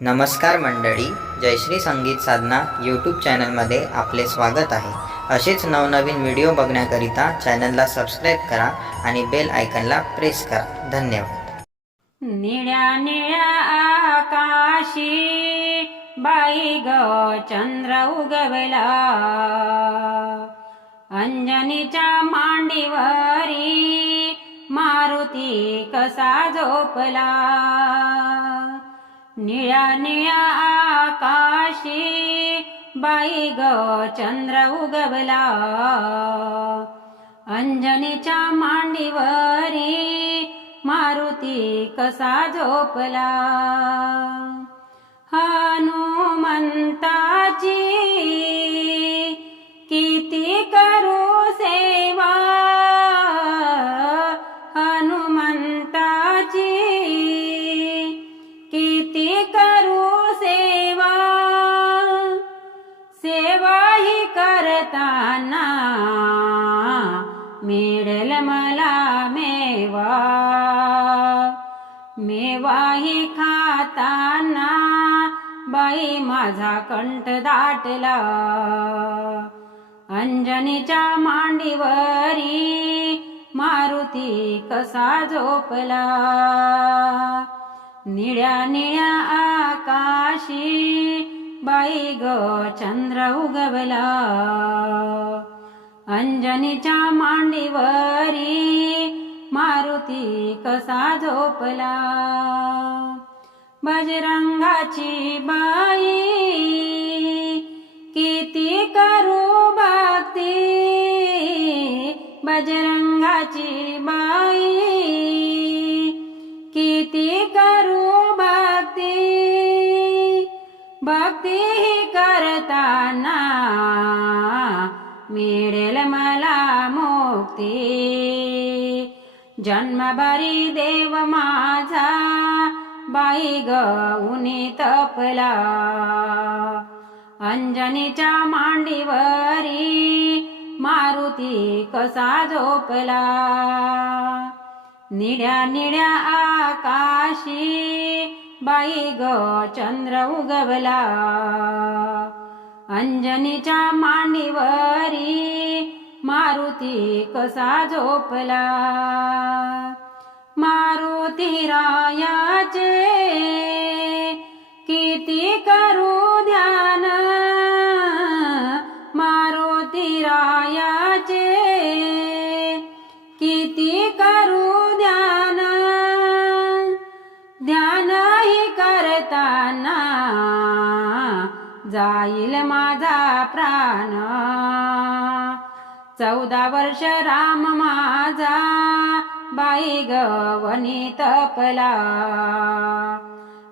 नमस्कार मंडळी, जयश्री संगीत साधना यूट्यूब चॅनलमध्ये आपले स्वागत आहे। असेच नवनवीन व्हिडिओ बघण्याकरिता चॅनलला सबस्क्राईब करा आणि बेल आयकॉनला प्रेस करा। धन्यवाद। निळ्या निळ्या आकाशी बाई ग चंद्र उगवला, अंजनीच्या मांडीवरी मारुती कसा झोपला। निळ्या निळ्या आकाशी बाई ग चंद्र उगवला, अंजनीच्या मांडीवरी मारुती कसा झोपला। हनुमंताची किती करू सेवा, हनुमंताची किती करू सेवा, सेवा ही करताना मिळेल मला मेवा, मेवाही खाताना बाई माझा कंठ दाटला। अंजनीच्या मांडीवरी मारुती कसा झोपला। निळ्या निळ्या आकाशी बाई ग चंद्र उगवला, अंजनीच्या मांडीवरी मारुती कसा झोपला। बजरंगाची बाई किती करू भक्ती, बजरंगाची बाई किती करू भक्ती, भक्ती करताना मिळेल मला मुक्ती। जन्मभरी देव माझा बाई ग उनी तपला, अंजनीच्या मांडीवरी मारुती कसा झोपला। निळ्या निळ्या आकाशी बाई ग चंद्र उगवला, अंजनीच्या मांडीवरी मारुती कसा झोपला। मारुती रायाचे किती करू ध्यान, मारुती रायाचे किती करू ध्यान, ध्यान ही करताना जाईल माझा प्राण। 14 वर्ष राम माझा बाई ग वनी तपला,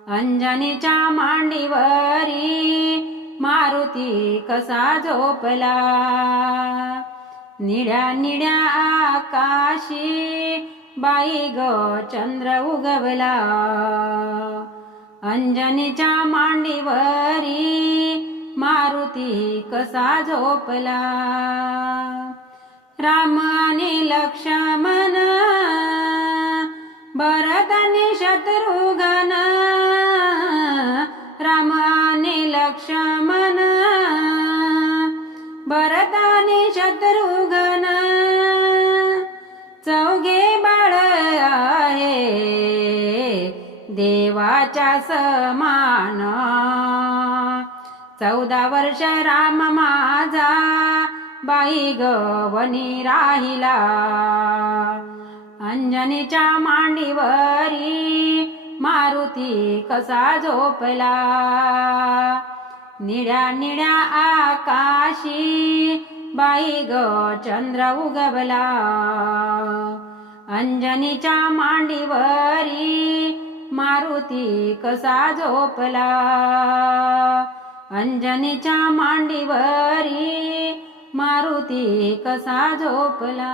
अंजनीच्या मांडीवरी मारुती कसा झोपला। निळ्या निळ्या आकाशी बाई ग चंद्र उगवला, अंजनीच्या मांडीवरी मारुती कसा झोपला। राम आणि लक्ष्मण भरत आणि शत्रुघ्न, राम आणि लक्ष्मण भरत आणि शत्रुघ्न, चौघे बाळ आहे देवाच्या समान। 14 वर्ष राम माझा बाई ग वनी राहिला, अंजनीच्या मांडीवरी मारुती कसा झोपला। निळ्या निळ्या आकाशी बाई ग चंद्र उगवला, अंजनीच्या मांडीवरी मारुती कसा झोपला। अंजनीच्या मांडीवरी मारुती कसा झोपला।